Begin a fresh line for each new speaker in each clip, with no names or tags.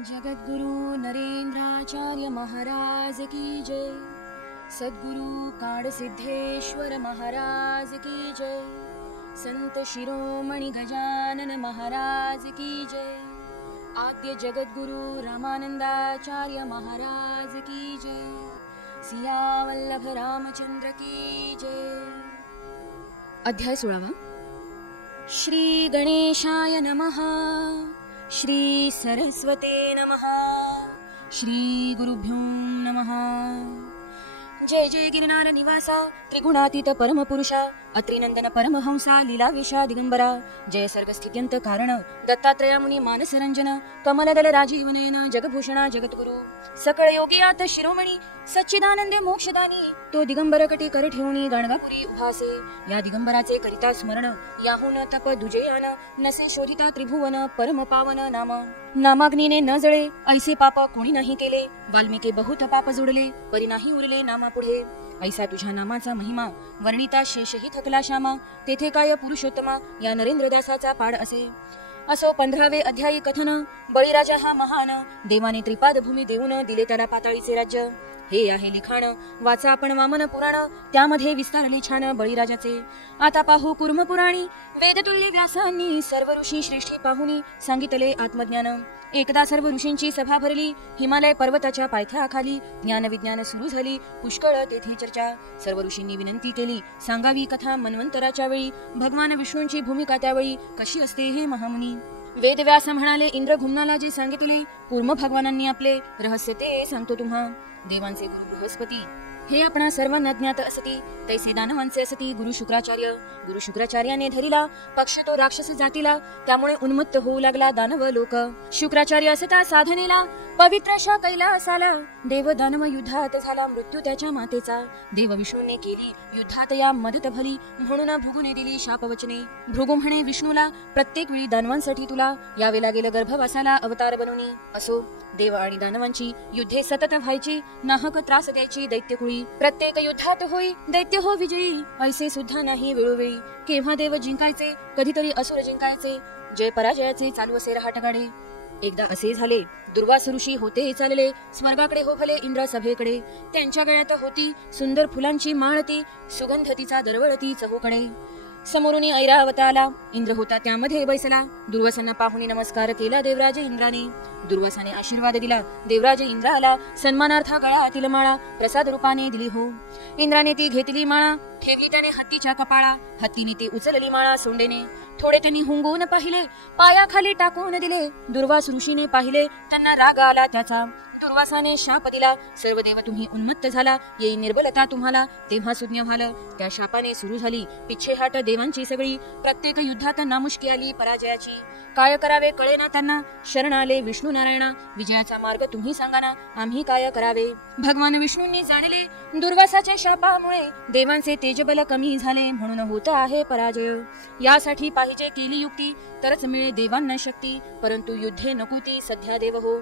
जगद्गुरु नरेंद्राचार्य महाराज की जय। सद्गुरु काडसिद्धेश्वर महाराज की जय। संत शिरोमणी गजानन महाराज की जय। आद्य जगद्गुरु रामानंदाचार्य महाराज की जय। सियावल्लभ रामचंद्र की जय। अध्याय सोळावा। श्री गणेशाय नमः श्री सरस्वते नमः श्री गुरुभ्यो नमः। जय जय गिरनार निवासा त्रिगुणातीत परमपुरुषा। अत्रिनंदन परमहंसा लीलावेशा दिगंबरा जय सर्गस्थित्यंत कारण दत्तात्रया मुनी मानसरंजन कमलदल राजीवनयन जगभूषणा जगद्गुरु सकळ योगियात शिरोमणी सच्चिदानंदे मोक्षदानी तो दिगंबर कटी कर ठेवणी गाणगापुरी उभासे या दिगंबराचे करिता स्मरण याहून तप दुजयान नसे शोधिता त्रिभुवन परम पावन नाम. नामाग्नीने न जळे ऐसे पाप कोणी नाही केले वाल्मिके बहुत पाप जुडले परी नाही उरले नामापुढे. ऐसा तुझ्या नामाचा महिमा वर्णिता शेषही थकला श्यामा. तेथे काय पुरुषोत्तमा? या नरेंद्रदासाचा पाड असे. असो पंधरावे अध्यायी कथन. बळीराजा हा महान. देवाने त्रिपाद भूमी देऊन दिले त्याला पाताळीचे राज्य. हे आहे लिखाण. वाचा आपण वामन पुराण. त्यामध्ये विस्तारले छान बळीराजाचे. आता पाहू कुर्म पुराणी वेदतुल्य व्यासांनी सर्व ऋषी श्रेष्ठी पाहुनी सांगितले आत्मज्ञान. एकदा सर्व ऋषींची सभा भरली. हिमालय पर्वताच्या पायथ्याखाली ज्ञान विज्ञान सुरू झाली. पुष्कळ तेथे चर्चा. सर्व ऋषींनी विनंती केली. सांगावी कथा मन्वंतराच्या वेळी. भगवान विष्णूंची भूमिका त्यावेळी कशी असते हे महामुनी. वेदव्यास म्हणाले इंद्रघुम्नाला जे सांगितले कुर्म भगवानांनी आपले. रहस्य ते सांगतो तुम्हा. देवांचे गुरु बृहस्पती. हे आपणा सर्वांना ज्ञात असती. तैसे दानवांचे असती गुरु शुक्राचार्य. गुरु शुक्राचार्याने धरिला पक्ष तो राक्षस जातीला त्यामुळे उन्मत्त होऊ लागला दानव लोक. शुक्राचार्य असता साधनेला पवित्र अशा कैलासाला. देव दानव युद्धात झाला मृत्यू त्याच्या मातेचा. देव विष्णूने केली युद्धात या मदत भली म्हणून भृगूने दिली शापवचने. भृगू म्हणे विष्णूला प्रत्येक वेळी दानवांसाठी तुला यावे लागेल गर्भवासाला अवतार बनवणी. असो देव आणि दानवांची युद्धे सतत व्हायची नाहक त्रास द्यायची दैत्यकुळी प्रत्येक युद्धात होई दैत्य हो विजयी. ऐसे सुद्धा नाही वेळोवेळी केव्हा देव जिंकायचे कधीतरी असुर जिंकायचे. जय पराजयाचे चालू असे रहाटगाडे एकदा असे झाले दुर्वास ऋषी होते चालले स्वर्गाकडे हो भले इंद्र सभेकडे. त्यांच्या गळ्यात होती सुंदर फुलांची माळती सुगंध तिचा दरवळती चहूकडे. समोरून ऐरावत आला इंद्र होता त्यामध्ये बैसला. दुर्वासांना पाहुणे नमस्कार केला देवराज इंद्राने. दुर्वासाने आशीर्वाद दिला. देवराज इंद्राला सन्मानार्थ गळ्यातील माळा. प्रसाद रूपाने दिली हो. इंद्राने ती घेतली माळा. ठेवली त्याने हत्तीच्या कपाळा. हत्तीने ती उचलली माळा सोंडेने. थोडे त्यांनी हुंगून पाहिले. पायाखाली टाकून दिले. दुर्वास ऋषीने पाहिले. त्यांना राग आला त्याचा. दुर्वासाने शाप दिला सर्व देव तुम्ही उन्मत्त झाला. येई निर्बलता तुम्हाला. तेव्हा सुज्ञ व्हालं. त्या शापाने सुरू झाली. पिच्छेहाट देवांची सगळी. प्रत्येक युद्धात नामुष्की आली पराजयाची. काय करावे कळे ना त्यांना. शरण आले विष्णू नारायणा. विजयाचा मार्ग तुम्ही सांगा ना आम्ही काय करावे? भगवान विष्णूंनी जाणले. दुर्वासाच्या शापामुळे देवांचे तेजबल कमी झाले. म्हणून होत आहे पराजय. यासाठी पाहिजे केली युक्ती. तरच मिळे देवांना शक्ती. परंतु युद्धे नको ती. सध्या देव हो.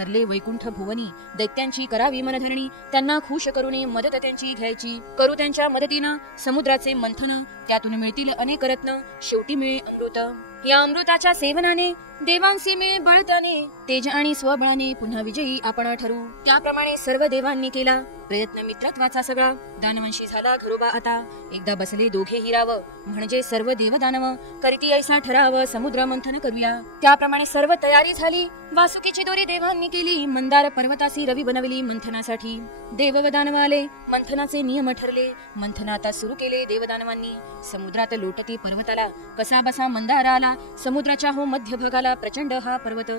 ठरले वैकुंठ भुवनी. दैत्यांची करावी मनधरणी. त्यांना खुश करूने मदत त्यांची घ्यायची. करू त्यांच्या मदतीनं समुद्राचे मंथन. त्यातून मिळतील अनेक रत्न. शेवटी मिळे अमृत. या अमृताच्या सेवनाने देवांचे मिळे बळताने तेज आणि स्वबळाने पुन्हा विजयी आपण ठरू. त्याप्रमाणे सर्व देवांनी केला. प्रयत्न मित्रत्वाचा सगळा. दानवंशी झाला घरोबा आता. एकदा बसले दोघे हिराव. म्हणजे सर्व देव दानव करती ऐसा ठराव. समुद्र मंथन करूया. त्याप्रमाणे सर्व तयारी झाली. वासुकीची दोरी देवांनी केली. मंदार पर्वतासी रवी बनवली मंथनासाठी. देव व दानव आले. मंथनाचे नियम ठरले. मंथन आता सुरू केले देवदानवांनी. समुद्रात लोटती पर्वताला. कसा बसा मंदार आला समुद्राच्या हो मध्य भागाला प्रचंड हा पर्वत.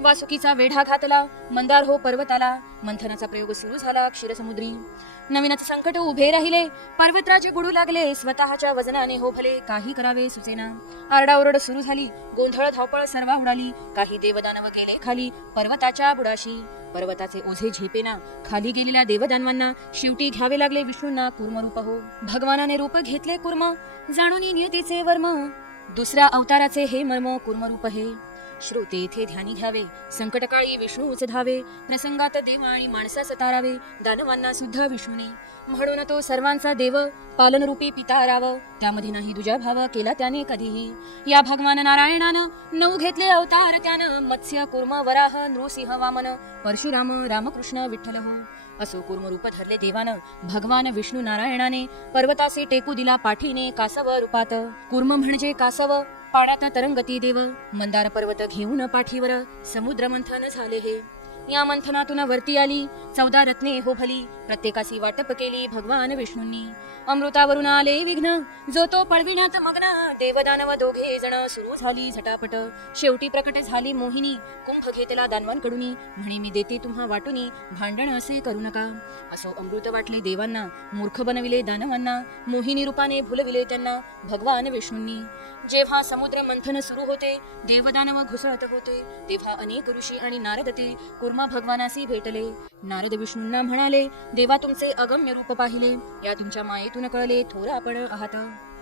वासुकीचा वेढा घातला मंदार हो पर्वताला. मंथनाचा प्रयोग सुरू झाला क्षीरसमुद्री. नवीनच संकट उभे राहिले. पर्वतराजे गुडू लागले. स्वतःच्या वजनाने हो भले काही करावे सुचेना. आरडाओरड सुरू झाली. गोंधळ धावपळ सर्व उडाली. काही देवदानव गेले खाली पर्वताच्या बुडाशी. पर्वताचे ओझे झेपेना. खाली गेलेल्या देवदानवांना शेवटी घ्यावे लागले विष्णूंना कुर्मरूप हो. भगवानाने रूप घेतले कुर्म. जाणून नियतीचे वर्म. दुसऱ्या अवताराचे हे मर्म कुर्मरूप हे श्रोते येथे ध्यानी घ्यावे. संकटकाळी विष्णूच धावे प्रसंगात देव आणि माणसा सतारावे. दानवांना सुद्धा विष्णूने. म्हणून तो सर्वांचा देव पालनरूपी पिता राव. त्यामध्ये नाही दुजा भाव केला त्याने कधीही. या भगवान नारायणानं नऊ घेतले अवतार त्यानं. मत्स्य कुर्म वराह नृसिंह वामन परशुराम रामकृष्ण विठ्ठल हो असो कुर्म रूप धरले देवानं. भगवान विष्णू नारायणाने पर्वताचे टेकू दिला पाठीने कासव रूपात. कुर्म म्हणजे कासव. पाण्यात तरंगती देव. मंदार पर्वत घेऊन पाठीवर. समुद्र मंथन झाले हे. या मंथनातून वरती आली. चौदा रत्ने हो भली प्रत्येकाशी वाटप केली भगवान विष्णूंनी. अमृतावरून आले विघ्न. जो तो पळविण्यात मग्न. देवदानव दोघे जण सुरू झाली झटापट. शेवटी प्रकट झाली मोहिनी. कुंभ घेतला दानवांकडून. म्हणे मी देते तुम्हा वाटुनी. भांडण असे करू नका. असो अमृत वाटले देवांना. मूर्ख बनविले दानवांना. मोहिनी रूपाने भुलविले त्यांना. भगवान विष्णूंनी. जेव्हा समुद्र मंथन सुरू होते देवदानव घुसळत होते. तेव्हा अनेक ऋषी आणि नारद ते कुर्मा भगवानासी भेटले. नारद विष्णूंना म्हणाले देवा तुमचे अगम्य रूप पाहिले. या तुमच्या मायेतून कळले थोर आपण आहात.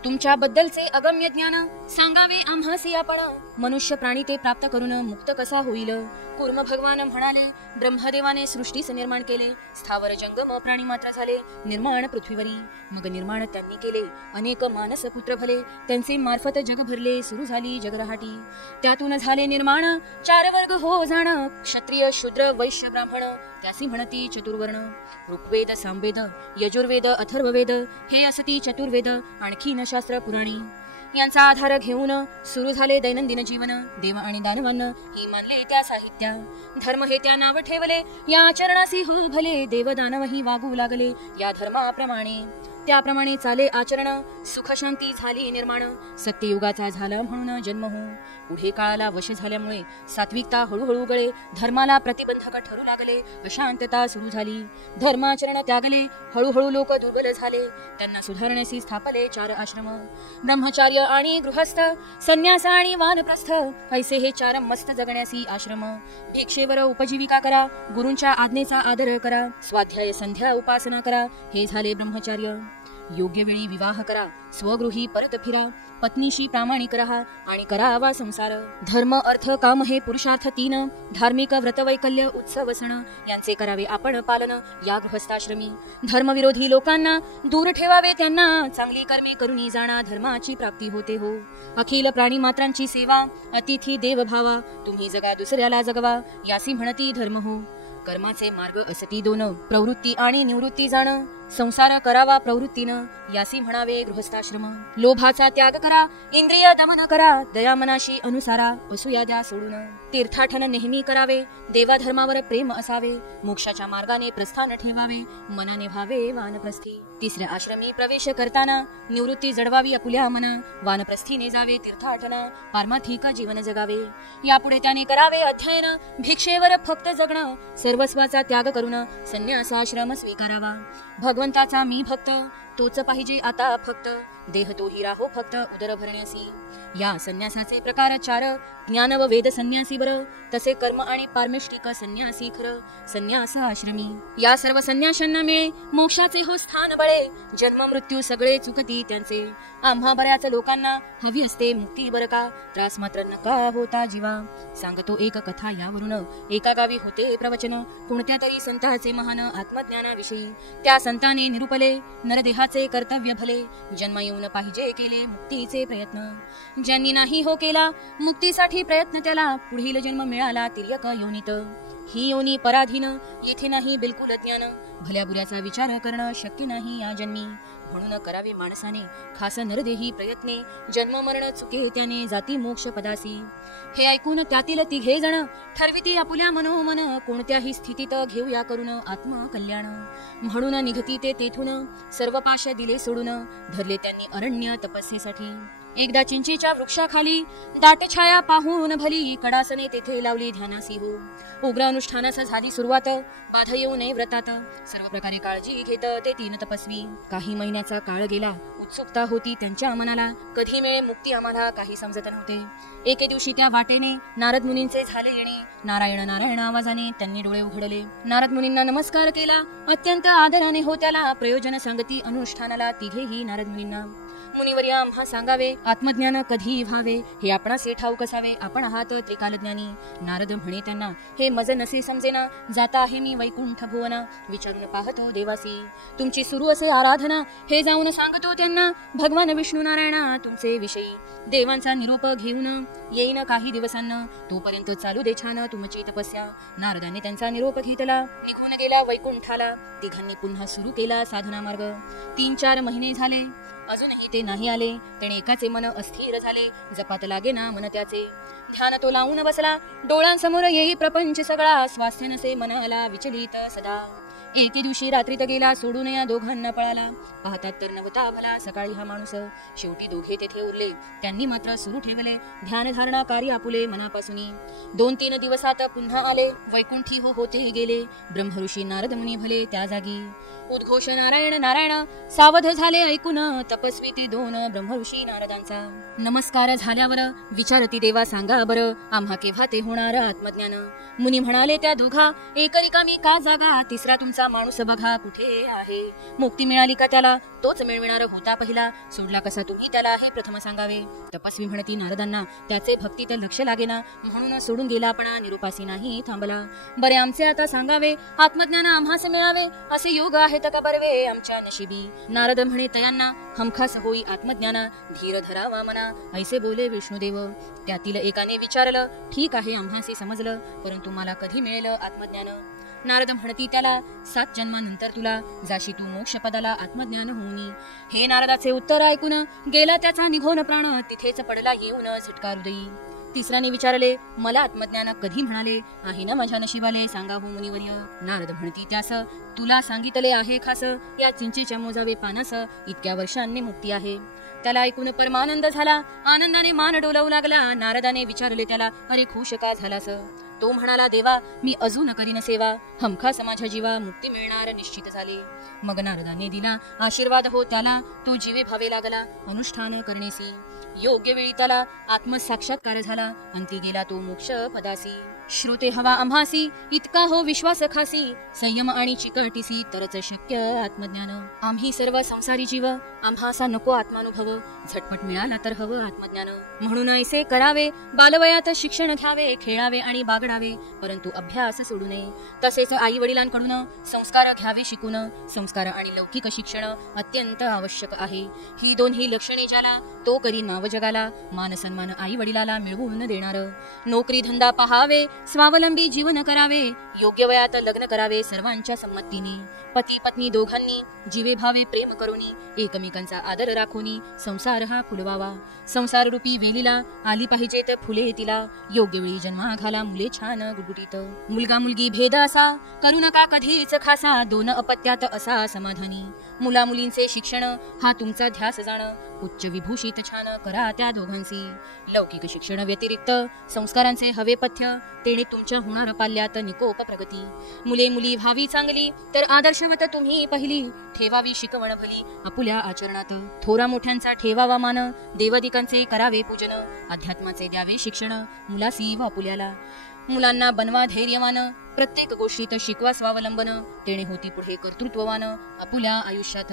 तुमच्या बद्दलचे अगम्य ज्ञान सांगावे आम्हासी आपण मनुष्य प्राणी ते प्राप्त करून मुक्त कसा होईल? कुर्म भगवान म्हणाले ब्रह्मदेवाने सृष्टीस निर्माण केले. स्थावर जंगम प्राणी मात्र झाले निर्माण पृथ्वीवरी. मग निर्माण त्यांनी केले. अनेक मानस पुत्र भले त्यांचे मार्फत जग भरले सुरू झाली जगरहाटी. त्यातून झाले निर्माण चार वर्ग हो जाण. क्षत्रिय शूद्र वैश्य ब्राह्मण त्यासी म्हणती चतुर्वर्ण ऋग्वेद सामवेद यजुर्वेद अथर्ववेद हे असती चतुर्वेद आणखीन शास्त्र पुराणी. यांचा आधार घेऊन सुरू झाले दैनंदिन जीवन देव आणि दानवान ही मानले त्या साहित्या. धर्म हे त्या नाव ठेवले या आचरणासी हो भले देव दानवही वागू लागले या धर्माप्रमाणे. त्याप्रमाणे चाले आचरण सुखशांती झाली निर्माण. सत्ययुगाचा झाला म्हणून जन्म हो. पुढे काळाला वश झाल्यामुळे सात्विकता हळूहळू गळे. धर्माला प्रतिबंधक ठरू लागले. अशांतता सुरू झाली. धर्माचरण त्यागले. हळूहळू लोक दुर्बल झाले. त्यांना सुधारण्यासी स्थापले चार आश्रम. ब्रह्मचार्य आणि गृहस्थ संन्यास आणि वानप्रस्थ ऐसे हे चार मस्त जगण्यासी आश्रम. भिक्षेवर उपजीविका करा. गुरूंच्या आज्ञेचा आदर करा. स्वाध्याय संध्या उपासना करा. हे झाले ब्रह्मचार्य. योग्य वेळी विवाह करा स्वगृही परत फिरा पत्नीशी प्रामाणिक रहा आणि करावा संसार. धर्म अर्थ काम हे पुरुषार्थ तीन. धार्मिक व्रतवैकल्य उत्सव सण यांचे करावे आपण पालन या गृहस्थाश्रमी. धर्मविरोधी लोकांना दूर ठेवावे त्यांना चांगली कर्मे करुणी जाणा धर्माची प्राप्ती होते हो. अखिल प्राणी मात्रांची सेवा अतिथी देवभावा तुम्ही जगा दुसऱ्याला जगवा यासी म्हणती धर्म हो. कर्माचे मार्ग असती दोन प्रवृत्ती आणि निवृत्ती जाणं. संसार करावा प्रवृत्तीनं यासी म्हणावे गृहस्थाश्रम. लोभाचा त्याग करा इंद्रिय दमन करा दयामनाशी अनुसारा असूया द्या सोडून. तीर्थाटन नेहमी करावे देवाधर्मावर प्रेम असावे मोक्षाच्या मार्गाने प्रस्थान ठेवावे मनाने व्हावे वानप्रस्थी. तिसऱ्या आश्रमी प्रवेश करताना निवृत्ती जडवावी अपुल्या मना वानप्रस्थीने जावे तीर्थाटना पारमार्थिक जीवन जगावे. यापुढे त्याने करावे अध्ययन भिक्षेवर फक्त जगणं सर्वस्वाचा त्याग करून संन्यासाश्रम स्वीकारावा. भगवंताचा मी भक्त तोच पाहिजे आता फक्त देह तोही राहो फक्त उदर भरण्यासी. या संन्यासाचे प्रकार चार. ज्ञान व वेद संन्यासी बर. तसे कर्म आणि पारमिष्टिक संन्यासी खर. संन्यास आश्रमी. या सर्व संन्याशांना मिळे मोक्षाचे हो स्थान बळे. जन्म मृत्यू सगळे चुकती त्यांचे. आम्हा बऱ्याच लोकांना हवी असते मुक्ती बर का? त्रास मात्र नका होता जीवा. सांगतो एक कथा यावरून. एका गावी होते प्रवचन. कोणत्या तरी संताचे महान आत्मज्ञानाविषयी. त्या संताने निरुपले. नरदेहाचे कर्तव्य भले. जन्म येऊन पाहिजे केले मुक्तीचे प्रयत्न. ज्यांनी नाही हो केला मुक्तीसाठी प्रयत्न त्याला पुढील जन्म मिळाला तिर्यक योनीत. ही योनी पराधीन येथे नाही बिलकुल ज्ञान भल्या बुऱ्याचा विचार करणं शक्य नाही या जन्मी म्हणून करावे माणसाने. खास नरदेही प्रयत्ने. जन्म मरण चुके त्याने जाती मोक्ष पदासी. हे ऐकून त्यातील तिघे जण ठरविती आपुल्या मनोमन. कोणत्याही स्थितीत घेऊया करून आत्मकल्याण म्हणून निघती ते तेथून. सर्व पाश दिले सोडून. धरले त्यांनी अरण्य तपस्येसाठी. एकदा चिंचीच्या वृक्षाखाली दाटछाया पाहून भली कडासने तेथे लावली ध्यानासी हो. उग्र अनुष्ठानाचा झाली सुरुवात. बाधा येऊ नये व्रतात. सर्व प्रकारे काळजी घेत ते तीन तपस्वी. काही महिन्याचा काळ गेला. उत्सुकता होती त्यांच्या मनाला. कधी मिळे मुक्ती आम्हाला काही समजत नव्हते. एके दिवशी त्या वाटेने नारद मुनींचे झाले येणे. नारायण नारायण आवाजाने त्यांनी डोळे उघडले. नारद मुनींना नमस्कार केला. अत्यंत आदराने हो त्याला प्रयोजन सांगती अनुष्ठानाला तिघेही नारद मुनींना मुनिवर्य आम्हा सांगावे आत्मज्ञान कधी व्हावे हे आपणासे ठाऊक असावे आपण आहात त्रिकालज्ञानी. नारद म्हणे त्यांना हे मज नसे समजेना जाता आहे मी वैकुंठ भुवना. विचारून पाहतो देवासी तुमची सुरू असे आराधना हे जाऊन सांगतो त्यांना भगवान विष्णू नारायणा तुमचे विषयी. देवांचा निरोप घेऊन येईन काही दिवसांना तोपर्यंत चालू दे छान तुमची तपस्या नारदाने त्यांचा निरोप घेतला निघून गेला वैकुंठाला. तिघांनी पुन्हा सुरू केला साधना मार्ग तीन चार महिने झाले अजूनही ते नाही आले. त्याने एकाचे मन अस्थिर झाले. जपात लागे ना मन त्याचे. ध्यान तो लावून बसला. डोळ्यांसमोर येई प्रपंच सगळा. स्वास्थ्य नसे मनाला विचलित सदा. एके दिवशी रात्री तर गेला सोडून या दोघांना पळाला. पाहतात तर नव्हता भला सकाळी हा माणूस. शेवटी दोघे तेथे उरले. त्यांनी मात्र सुरू ठेवले. ध्यान धारणा कार्य आपुले मनापासून दोन तीन दिवसात पुन्हा आले. वैकुंठी हो होते गेले. ब्रह्मऋषी नारद मुनी भले त्या जागी. उद्घोष नारायण नारायण सावध झाले ऐकून. तपस्वी ते दोन ब्रह्मऋषी नारदांचा. नमस्कार झाल्यावर विचारती देवा सांगा बरं आम्हा केव्हा ते होणार आत्मज्ञान? मुनी म्हणाले त्या दोघा एक रिकामी का जागा? तिसरा तुमचा माणूस बघा कुठे आहे? मुक्ती मिळाली का त्याला? तोच मिळविणार होता पहिला. सोडला कसा तुम्ही त्याला हे प्रथम सांगावे. तपस्वी म्हणती नारदांना त्याचे भक्तीत लक्ष लागेना. म्हणून सोडून दिला आपण निरुपासी नाही थांबला. बरे आमचे आता सांगावे. आत्मज्ञान आम्हास मिळावे. असे योग आहेत का बरवे आमच्या नशिबी? नारद म्हणे तयांना हमखास होई आत्मज्ञाना. धीर धरावा मना. ऐसे बोले विष्णुदेव. त्यातील एकाने विचारलं ठीक आहे आम्हासे समजलं परंतु मला कधी मिळेल आत्मज्ञान? नारद म्हणती त्याला सात जन्मानंतर तुला जाशी तू मोक्षपदाला आत्मज्ञान होऊनी. हे नारदाचे उत्तर ऐकून गेला त्याचा निघोन प्राण तिथेच पडला येऊन झटका हृदयी. तिसऱ्याने विचारले मला आत्मज्ञान कधी म्हणाले? आहे ना माझ्या नशिबाले? सांगा हो मुनिवर्य. नारद म्हणती त्यास तुला सांगितले आहे खास या चिंचेच्या मोजावे पानास इतक्या वर्षांनी मुक्ती आहे. त्याला ऐकून परमानंद झाला आनंदाने मान डोलावू लागला. नारदाने विचारले त्याला अरे खुश का झालास? तो म्हणाला देवा मी अजून करीन सेवा. हमखास माझ्या जीवा मुक्ती मिळणार निश्चित झाली. मग नारदाने दिला आशीर्वाद हो त्याला तो जीवे भावे लागला अनुष्ठान करणेसी योग्य वेळी त्याला आत्मसाक्षात्कार झाला अंती गेला तो मोक्ष पदासी. श्रोते हवा आम्हासी इतका हो विश्वास खासी. संयम आणि चिकटीसी तरच शक्य आत्मज्ञान. आम्ही सर्व संसारी जीव आम्हासा नको आत्मानुभव. झटपट मिळाला तर हवं आत्मज्ञान. म्हणून ऐसे करावे बालवयात शिक्षण घ्यावे खेळावे आणि बागडावे परंतु अभ्यास सोडू नये. तसेच आई वडिलांकडून संस्कार घ्यावे शिकून संस्कार आणि लौकिक शिक्षण अत्यंत आवश्यक आहे. ही दोन्ही लक्षणे ज्याला तो करी नाव जगाला मान सन्मान आई वडिलाला मिळवून देणार. नोकरी धंदा पहावे स्वावलंबी जीवन करावे योग्य वयात लग्न करावे सर्वांच्या संमतीने. पती पत्नी दोघांनी जीवे भावे प्रेम करूनी एकमेकांचा आदर राखोनी संसार हा फुलवावा. संसार रूपी वेलीला आली पाहिजेत फुले तिला योग्य वेळी जन्मा घाला मुले छान गुटगुटीत मुलगा मुलगी भेद असा करू नका कधीच खासा दोन अपत्यात असा समाधानी. मुला मुलींचे शिक्षण हा तुमचा ध्यास जाण उच्च विभूषित छान करा त्या दोघांशी लौकिक शिक्षण व्यतिरिक्त संस्कारांचे हवे पथ्य तेणे तुमच्या होणार पाल्यात निकोप प्रगती. मुले मुली व्हावी चांगली तर आदर्शवत तुम्ही पहिली. ठेवावी शिकवण भली आपुल्या आचरणात. थोरा मोठ्यांचा ठेवावा मान देवदिकांचे करावे पूजन. अध्यात्माचे द्यावे शिक्षण मुलासी व आपुल्याला. मुलांना बनवा धैर्यवान प्रत्येक गोष्टीत शिकवा स्वावलंबन तेणे होती पुढे कर्तृत्ववान आपुल्या आयुष्यात.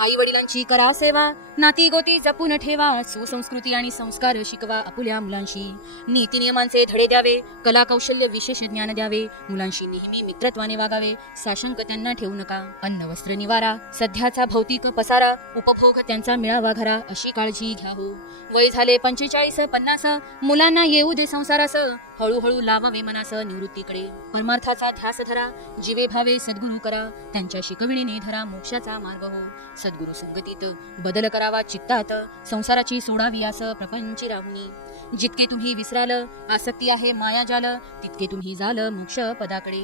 आई वडिलांची करा सेवा नाती गोती जपून ठेवा सुसंस्कृती आणि संस्कार शिकवा आपुल्या मुलांशी. नीती नियमांचे धडे द्यावे कला कौशल्य विशेष ज्ञान द्यावे मुलांशी नेहमी मित्रत्वाने वागावे साशंक त्यांना ठेवू नका. अन्न वस्त्र निवारा सध्याचा भौतिक पसारा उपभोग त्यांचा मिळावा घरा अशी काळजी घ्या हो. वय झाले पंचेचाळीस पन्नास मुलांना येऊ दे संसारास हळूहळू लावावे मनास निवृत्तीकडे. परमार्थाचा ध्यास धरा जीवे भावे सद्गुरू करा त्यांच्या शिकविणीने धरा मोक्षाचा मार्ग हो. सद्गुरु संगतीत बदल करावा चित्तात संसाराची सोडावी आस प्रपंची राहुनी. जितके तुम्ही विसराल आसक्ती आहे माया जाल तितके तुम्ही जाल मोक्ष पदाकडे.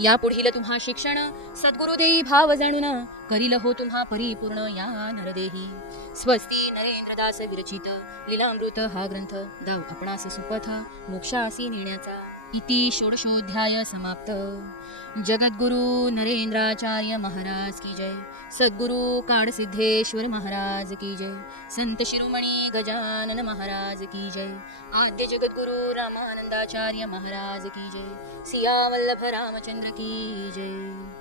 या पुढील तुम्हा शिक्षण सद्गुरुदेही भाव जाणून करील हो तुम्हा परिपूर्ण या नरदेही. स्वस्ती नरेंद्रदास विरचित लीलामृत हा ग्रंथ दाव आपणास सुपथ मोक्षासी नेण्याचा. इति षोडशोध्याय समाप्त। जगद्गुरु नरेंद्राचार्य महाराज की जय। सद्गुरु काडसिद्धेश्वर महाराज की जय। संत शिरोमणी गजानन महाराज की जय। आद्य जगद्गुरु रामानंदाचार्य महाराज की जय। सिया वल्लभ रामचंद्र की जय।